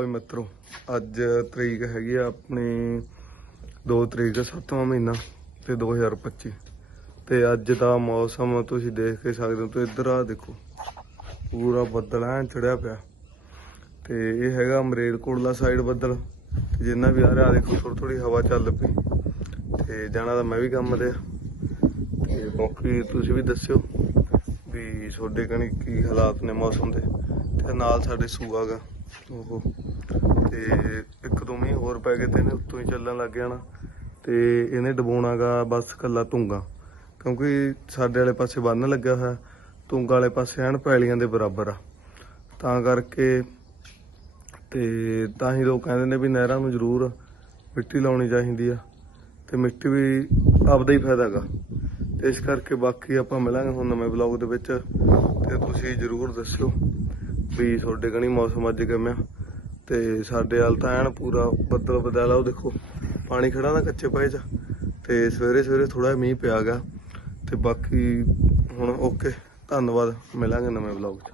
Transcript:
ਓਏ ਮਿੱਤਰੋ, ਅੱਜ ਤਰੀਕ ਹੈਗੀ ਆ ਆਪਣੀ 2 ਤਰੀਕ 7ਵਾਂ ਮਹੀਨਾ ਤੇ 2025 ਤੇ ਅੱਜ ਦਾ ਮੌਸਮ ਤੁਸੀਂ ਦੇਖ ਕੇ ਸਕਦੇ ਹੋ, ਤੇ ਇੱਧਰ ਆ ਦੇਖੋ, ਪੂਰਾ ਬੱਦਲ ਐ ਚੜਿਆ ਪਿਆ। ਤੇ ਇਹ ਹੈਗਾ ਅਮਰੇਲਕੋਟਲਾ ਸਾਈਡ ਬੱਦਲ। ਜਿੰਨਾ ਵੀ ਆ ਰਿਹਾ ਦੇਖੋ ਥੋੜੀ ਥੋੜੀ ਹਵਾ ਚੱਲ ਪਈ। ਤੇ ਜਾਣਾ ਤਾਂ ਮੈਂ ਵੀ ਕੰਮ ਤੇ ਤੇ ਬਾਕੀ ਤੁਸੀਂ ਵੀ ਦੱਸਿਓ ਵੀ ਤੁਹਾਡੇ ਕਣੀ ਕੀ ਹਾਲਾਤ ਨੇ ਮੌਸਮ ਦੇ। ਤੇ ਨਾਲ ਸਾਡੇ ਸੂਆ ਗਾ। ਉਹ ਤੇ ਇੱਕ ਦੋ ਮੀਂਹ ਹੋਰ ਪੈ ਗਏ ਤੇ ਇਹਨੇ ਉੱਤੋਂ ਹੀ ਚੱਲਣ ਲੱਗ ਜਾਣਾ ਤੇ ਇਹਨੇ ਡਬੋਣਾਗਾ ਬਸ ਕੱਲਾ ਧੁੰਗਾ। ਕਿਉਂਕਿ ਸਾਡੇ ਵਾਲੇ ਪਾਸੇ ਬੰਨ ਲੱਗਿਆ ਹੋਇਆ ਤੁੰਗਾ ਵਾਲੇ ਪਾਸੇ ਐਨ ਪੈਲੀਆਂ ਦੇ ਬਰਾਬਰ ਆ। ਤਾਂ ਕਰਕੇ ਤੇ ਤਾਂ ਹੀ ਲੋਕ ਕਹਿੰਦੇ ਨੇ ਵੀ ਨਹਿਰਾਂ ਨੂੰ ਜ਼ਰੂਰ ਮਿੱਟੀ ਲਾਉਣੀ ਚਾਹੀਦੀ ਆ। ਤੇ ਮਿੱਟੀ ਵੀ ਆਪਦਾ ਹੀ ਫਾਇਦਾ ਗਾ। ਤੇ ਇਸ ਕਰਕੇ ਬਾਕੀ ਆਪਾਂ ਮਿਲਾਂਗੇ ਹੁਣ ਨਵੇਂ ਬਲੌਗ ਦੇ ਵਿੱਚ। ਤੇ ਤੁਸੀਂ ਜ਼ਰੂਰ ਦੱਸਿਓ। ਵੀ ਤੁਹਾਡੇ ਕਣੀ ਮੌਸਮ ਅੱਜ ਕਿਵੇਂ ਆ। ਤੇ ਸਾਡੇ ਹਾਲ ਤਾਂ ਐਨ ਪੂਰਾ ਬੱਦਲ ਬਦਲਾ ਉਹ ਦੇਖੋ, ਪਾਣੀ ਖੜਾ ਦਾ ਕੱਚੇ ਪਏ ਚ, ਤੇ ਸਵੇਰੇ ਸਵੇਰੇ ਥੋੜਾ ਮੀਂਹ ਪਿਆ ਗਿਆ ਤੇ ਬਾਕੀ ਹੁਣ ਓਕੇ, ਧੰਨਵਾਦ, ਮਿਲਾਂਗੇ ਨਵੇਂ ਬਲੌਗ 'ਚ।